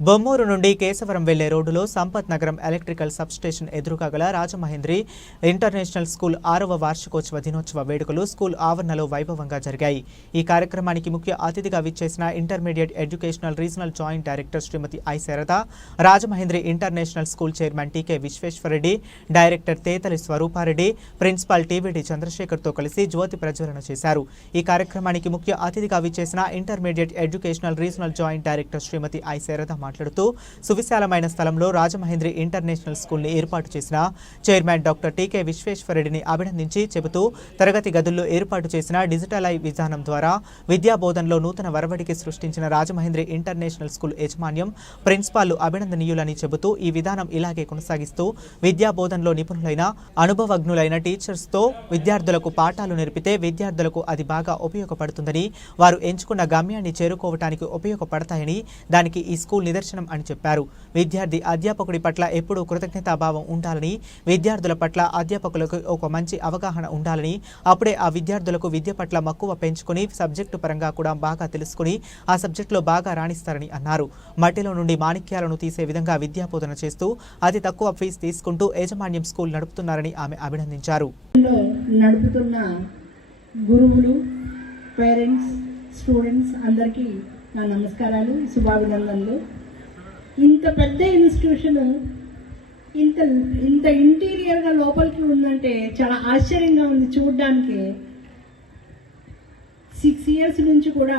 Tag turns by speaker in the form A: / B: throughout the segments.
A: బొమ్మూరు నుండి కేశవరం వెళ్ళే రోడ్డులో సంపత్ నగరం ఎలక్ట్రికల్ సబ్స్టేషన్ ఎదురుగా గల రాజమహేంద్రి ఇంటర్నేషనల్ స్కూల్ ఆరవ వార్షికోత్సవ దినోత్సవ వేడుకలు స్కూల్ ఆవరణలో వైభవంగా జరిగాయి. ఈ కార్యక్రమానికి ముఖ్య అతిథిగా విచ్చేసిన intermediate educational regional joint director Srimathi I Sharada Rajamahendri international school chairman TK Visweswarareddy director Tetali Swaroopareddy principal TVD చంద్రశేఖర్తో కలిసి జ్యోతి ప్రజ్వలన చేశారు. ఈ కార్యక్రమానికి ముఖ్య అతిథిగా విచ్చేసిన intermediate educational regional joint director Srimathi I Sharada మాట్లాడుతూ సువిశాలమైన స్థలంలో రాజమహేంద్రి ఇంటర్నేషనల్ స్కూల్ని ఏర్పాటు చేసిన చైర్మన్ డాక్టర్ టీకే విశ్వేశ్వరరెడ్డిని అభినందించి చెబుతూ తరగతి గదుల్లో ఏర్పాటు చేసిన డిజిటలైజ్ విధానం ద్వారా విద్యా బోధనలో నూతన వరవడికి సృష్టించిన రాజమహేంద్రి ఇంటర్నేషనల్ స్కూల్ యాజమాన్యం ప్రిన్సిపాల్ అభినందనీయులని చెబుతూ ఈ విధానం ఇలాగే కొనసాగిస్తూ విద్యా బోధనలో నిపుణులైన అనుభవజ్ఞులైన టీచర్స్తో విద్యార్థులకు పాఠాలు నేర్పితే విద్యార్థులకు అది బాగా ఉపయోగపడుతుందని వారు ఎంచుకున్న గమ్యాన్ని చేరుకోవటానికి ఉపయోగపడతాయని దానికి ఈ స్కూల్ నిదర్శనం అని చెప్పారు. విద్యార్థి అధ్యాపకుడి పట్ల ఎప్పుడూ కృతజ్ఞతాభావం ఉండాలని విద్యార్థుల పట్ల అధ్యాపకులకు ఒక మంచి అవగాహన ఉండాలని అప్పుడే ఆ విద్యార్థులకు విద్య పట్ల మక్కువ పెంచుకొని సబ్జెక్టు పరంగా కూడా బాగా తెలుసుకుని ఆ సబ్జెక్టులో బాగా రాణిస్తారని అన్నారు. మట్టిలో నుండి మాణిక్యాలను తీసే విధంగా విద్యాబోధన చేస్తూ అతి తక్కువ ఫీజు తీసుకుంటూ యాజమాన్యం స్కూల్ నడుపుతున్నారని ఆమె అభినందించారు.
B: నడుపుతున్న గురువులు పేరెంట్స్ స్టూడెంట్స్ అందరికీ నా నమస్కారాలు శుభాభినందనలు. ఇంత పెద్ద ఇన్స్టిట్యూషన్ ఇంత ఇంత ఇంటీరియర్గా లోపలికి ఉందంటే చాలా ఆశ్చర్యంగా ఉంది చూడడానికి. సిక్స్ ఇయర్స్ నుంచి కూడా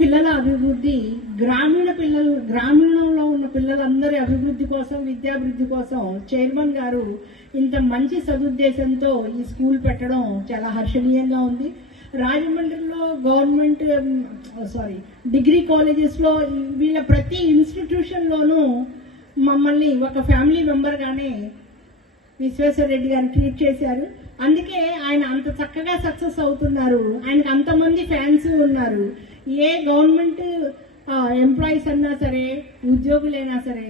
B: పిల్లల అభివృద్ధి గ్రామీణ పిల్లలు గ్రామీణంలో ఉన్న పిల్లలందరి అభివృద్ధి కోసం విద్యాభివృద్ధి కోసం చైర్మన్ గారు ఇంత మంచి సదుద్దేశంతో ఈ స్కూల్ పెట్టడం చాలా హర్షణీయంగా ఉంది. రాజమండ్రిలో గవర్నమెంట్ సారీ డిగ్రీ కాలేజెస్లో వీళ్ళ ప్రతి ఇన్స్టిట్యూషన్లోనూ మమ్మల్ని ఒక ఫ్యామిలీ మెంబర్గానే విశ్వేశ్వర రెడ్డి ట్రీట్ చేశారు. అందుకే ఆయన అంత చక్కగా సక్సెస్ అవుతున్నారు. ఆయనకు అంతమంది ఫ్యాన్స్ ఉన్నారు. ఏ గవర్నమెంట్ ఎంప్లాయీస్ అన్నా సరే ఉద్యోగులైనా సరే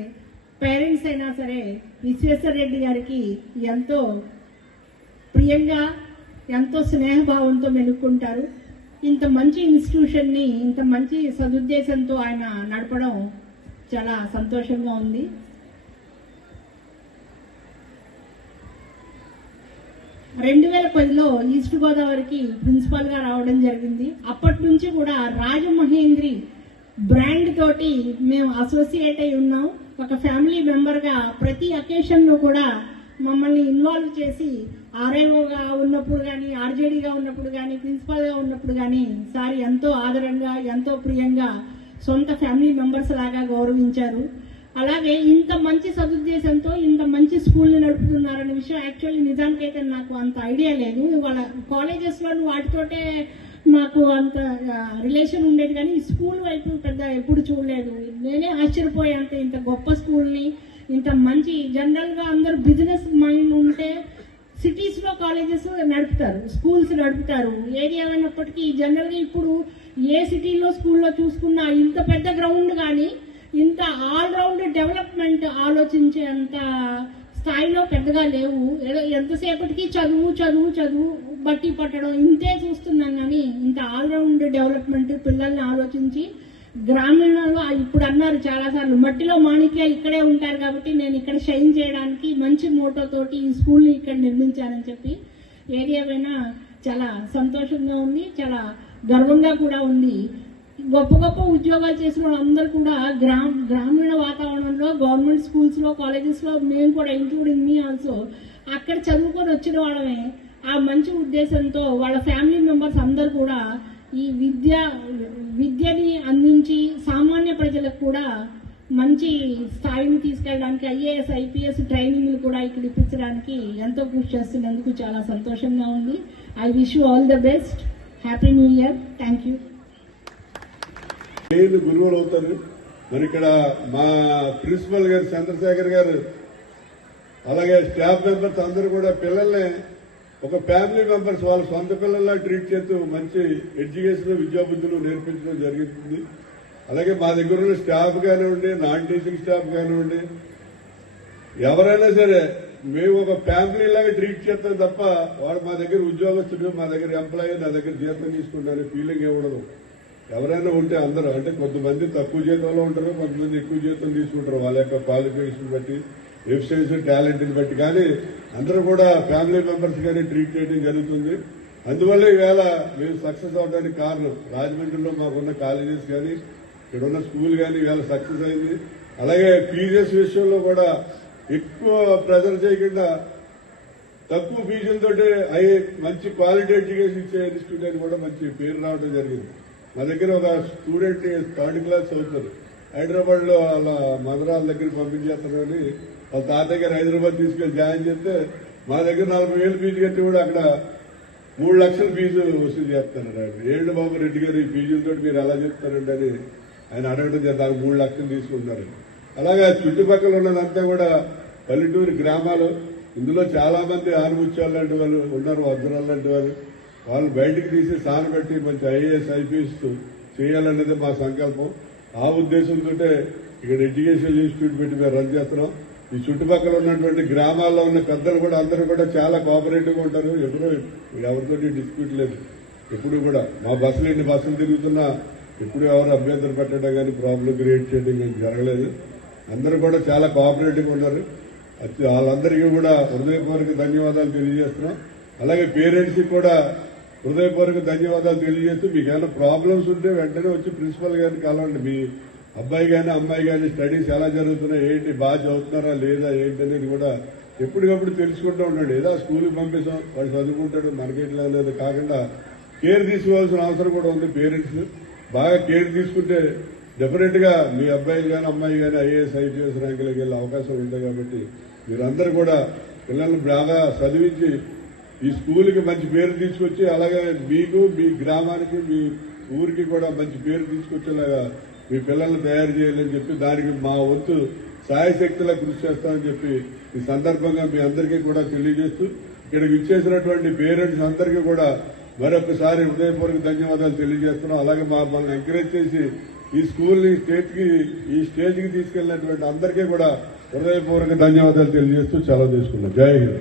B: పేరెంట్స్ అయినా సరే విశ్వేశ్వర రెడ్డి గారికి ఎంతో ప్రియంగా ఎంతో స్నేహభావంతో మెలుక్కుంటారు. ఇంత మంచి ఇన్స్టిట్యూషన్ని ఇంత మంచి సదుద్దేశంతో ఆయన నడపడం చాలా సంతోషంగా ఉంది. రెండు వేల పదిలో ఈస్ట్ గోదావరికి ప్రిన్సిపల్గా రావడం జరిగింది. అప్పటి నుంచి కూడా రాజమహేంద్రి బ్రాండ్ తోటి మేము అసోసియేట్ అయి ఉన్నాం. ఒక ఫ్యామిలీ మెంబర్గా ప్రతి అకేషన్లో కూడా మమ్మల్ని ఇన్వాల్వ్ చేసి ఆర్ఎల్ఓగా ఉన్నప్పుడు కానీ ఆర్జేడీగా ఉన్నప్పుడు కానీ ప్రిన్సిపల్గా ఉన్నప్పుడు కానీ సార్ ఎంతో ఆదరంగా ఎంతో ప్రియంగా సొంత ఫ్యామిలీ మెంబర్స్ లాగా గౌరవించారు. అలాగే ఇంత మంచి సదుద్దేశంతో ఇంత మంచి స్కూల్ని నడుపుతున్నారనే విషయం యాక్చువల్లీ నిజానికైతే నాకు అంత ఐడియా లేదు. వాళ్ళ కాలేజెస్లో వాటితోటే మాకు అంత రిలేషన్ ఉండేది కానీ స్కూల్ వైపు పెద్ద ఎప్పుడు చూడలేదు. నేనే ఆశ్చర్యపోయేంత ఇంత గొప్ప స్కూల్ని ఇంత మంచి జనరల్గా అందరూ బిజినెస్ మైండ్ ఉంటే సిటీస్లో కాలేజెస్ నడుపుతారు స్కూల్స్ నడుపుతారు. ఏది ఏమైనప్పటికీ జనరల్గా ఇప్పుడు ఏ సిటీలో స్కూల్లో చూసుకున్నా ఇంత పెద్ద గ్రౌండ్ కానీ ఇంత ఆల్రౌండ్ డెవలప్మెంట్ ఆలోచించేంత స్థాయిలో పెద్దగా లేవు. ఏదో ఎంతసేపటికి చదువు చదువు చదువు బట్టి పట్టడం ఇంతే చూస్తున్నాం కానీ ఇంత ఆల్రౌండ్ డెవలప్మెంట్ పిల్లల్ని ఆలోచించి గ్రామీణంలో ఇప్పుడు అన్నారు చాలాసార్లు మట్టిలో మాణిక్యాలు ఇక్కడే ఉంటారు కాబట్టి నేను ఇక్కడ షైన్ చేయడానికి మంచి మోటోతోటి ఈ స్కూల్ని ఇక్కడ నిర్మించానని చెప్పి ఏరియా పైన చాలా సంతోషంగా ఉంది చాలా గర్వంగా కూడా ఉంది. గొప్ప గొప్ప ఉద్యోగాలు చేసిన వాళ్ళందరూ కూడా గ్రామ గ్రామీణ వాతావరణంలో గవర్నమెంట్ స్కూల్స్లో కాలేజెస్లో మేము కూడా ఇంక్లూడింగ్ మీ ఆల్సో అక్కడ చదువుకొని వచ్చిన వాళ్ళమే. ఆ మంచి ఉద్దేశంతో వాళ్ళ ఫ్యామిలీ మెంబర్స్ అందరూ కూడా ఈ విద్య విద్యని అందించి సామాన్య ప్రజలకు కూడా మంచి స్థాయిని తీసుకెళ్ళడానికి ఐఏఎస్ ఐపీఎస్ ట్రైనింగ్లు కూడా ఇక్కడ ఇప్పించడానికి ఎంతో కృషి చేస్తున్నందుకు చాలా సంతోషంగా ఉంది. I wish you all the best happy new year thank you
C: గురువులు అవుతారు మరి ఇక్కడ మా ప్రిన్సిపల్ గారు చంద్రశేఖర్ గారు అలాగే స్టాఫ్ మెంబర్స్ అందరూ కూడా పిల్లల్ని ఒక ఫ్యామిలీ మెంబర్స్ వాళ్ళ సొంత పిల్లల్లా ట్రీట్ చేస్తూ మంచి ఎడ్యుకేషన్ విద్యాబుద్ధులు నేర్పించడం జరుగుతుంది. అలాగే మా దగ్గర ఉన్న స్టాఫ్ కానివ్వండి నాన్ టీచింగ్ స్టాఫ్ కానివ్వండి ఎవరైనా సరే మేము ఒక ఫ్యామిలీ లాగా ట్రీట్ చేస్తాం తప్ప వాడు మా దగ్గర ఉద్యోగస్తుడు మా దగ్గర ఎంప్లాయీ నా దగ్గర జీతం తీసుకుంటాను ఫీలింగ్ ఇవ్వడం. ఎవరైనా ఉంటే అందరూ అంటే కొంతమంది తక్కువ జీతంలో ఉంటారు కొంతమంది ఎక్కువ జీతం తీసుకుంటారు. వాళ్ళ యొక్క క్వాలిఫికేషన్ బట్టి ఎఫిషియన్సీ టాలెంట్ని బట్టి. కానీ అందరూ కూడా ఫ్యామిలీ మెంబర్స్ గానే ట్రీట్ చేయడం జరుగుతుంది. అందువల్ల ఈవేళ మేము సక్సెస్ అవడానికి కారణం రాజమండ్రిలో మాకున్న కాలేజెస్ కానీ ఇక్కడ ఉన్న స్కూల్ కానీ ఈవేళ సక్సెస్ అయింది. అలాగే ఫీజెస్ విషయంలో కూడా ఎక్కువ ప్రెజర్ చేయకుండా తక్కువ ఫీజులతో అయ్యే మంచి క్వాలిటీ ఎడ్యుకేషన్ ఇచ్చే ఇన్స్టిట్యూట్ అని కూడా మంచి పేరు రావడం జరిగింది. మా దగ్గర ఒక స్టూడెంట్ థర్డ్ క్లాస్ చదువుతారు. హైదరాబాద్లో వాళ్ళ మదరాల దగ్గర పంపించేస్తారని వాళ్ళ తాత దగ్గర హైదరాబాద్ తీసుకెళ్ళి జాయిన్ చేస్తే మా దగ్గర నలభై వేలు ఫీజు కట్టి కూడా అక్కడ మూడు లక్షల ఫీజు వసూలు చేస్తున్నారు ఆయన. ఏళ్ళు బాబు రెడ్డి గారు ఈ ఫీజులతో మీరు ఎలా చెప్తారండి అని ఆయన అడగడం చేస్తారు దానికి మూడు లక్షలు తీసుకుంటున్నారు. అలాగే చుట్టుపక్కల ఉన్నదంతా కూడా పల్లెటూరు గ్రామాలు. ఇందులో చాలా మంది ఆనుముత్యాలు లాంటి వాళ్ళు ఉన్నారు వజ్రాలు లాంటి వాళ్ళు. వాళ్ళు బయటికి తీసి సానబెట్టి మంచి ఐఏఎస్ ఐపీఎస్ చేయాలనేది మా సంకల్పం. ఆ ఉద్దేశంతో ఇక్కడ ఎడ్యుకేషన్ ఇన్స్టిట్యూట్ పెట్టి మేము రన్ చేస్తున్నాం. ఈ చుట్టుపక్కల ఉన్నటువంటి గ్రామాల్లో ఉన్న పెద్దలు కూడా అందరూ కూడా చాలా కోఆపరేటివ్గా ఉంటారు. ఎప్పుడూ ఎవరితో డిస్ప్యూట్ లేదు. ఎప్పుడు కూడా మా బస్సులు ఎన్ని బస్సులు తిరుగుతున్నా ఎప్పుడు ఎవరు అభ్యర్థన పెట్టడం కానీ ప్రాబ్లం క్రియేట్ చేయడం కానీ జరగలేదు. అందరూ కూడా చాలా కోఆపరేటివ్గా ఉన్నారు. వాళ్ళందరికీ కూడా హృదయపూర్వక ధన్యవాదాలు తెలియజేస్తున్నాం. అలాగే పేరెంట్స్కి కూడా హృదయపూర్వక ధన్యవాదాలు తెలియజేస్తూ మీకు ఏమైనా ప్రాబ్లమ్స్ ఉంటే వెంటనే వచ్చి ప్రిన్సిపల్ గారిని కలవండి. మీ అబ్బాయి కానీ అమ్మాయి కానీ స్టడీస్ ఎలా జరుగుతున్నాయి ఏంటి బాగా చదువుతున్నారా లేదా ఏంటి అనేది కూడా ఎప్పటికప్పుడు తెలుసుకుంటూ ఉండండి. ఏదో స్కూల్కి పంపిస్తాం వాడు చదువుకుంటాడు మనకేట్లా లేదు కాకుండా కేర్ తీసుకోవాల్సిన అవసరం కూడా ఉంది పేరెంట్స్ బాగా కేర్ తీసుకుంటే డెఫినెట్గా మీ అబ్బాయిలు కానీ అమ్మాయి కానీ ఐఏఎస్ ఐపీఎస్ ర్యాంకులకు వెళ్ళే అవకాశం ఉంది కాబట్టి మీరందరూ కూడా పిల్లల్ని బాగా చదివించి ఈ స్కూల్కి మంచి పేరు తీసుకొచ్చి అలాగే మీకు మీ గ్రామానికి మీ ఊరికి కూడా మంచి పేరు తీసుకొచ్చేలాగా మీ పిల్లల్ని తయారు చేయాలని చెప్పి దానికి మా వంతు సాయశక్తిలా కృషి చేస్తామని చెప్పి ఈ సందర్భంగా మీ అందరికీ కూడా తెలియజేస్తూ ఇక్కడికి ఇచ్చేసినటువంటి పేరెంట్స్ అందరికీ కూడా మరొకసారి హృదయపూర్వక ధన్యవాదాలు తెలియజేస్తున్నాం. అలాగే మా మనల్ని ఎంకరేజ్ చేసి ఈ స్కూల్ని స్టేట్కి ఈ స్టేజ్కి తీసుకెళ్ళినటువంటి అందరికీ కూడా హృదయపూర్వక ధన్యవాదాలు తెలియజేస్తూ సెలవు తీసుకున్నాం జై హింద్.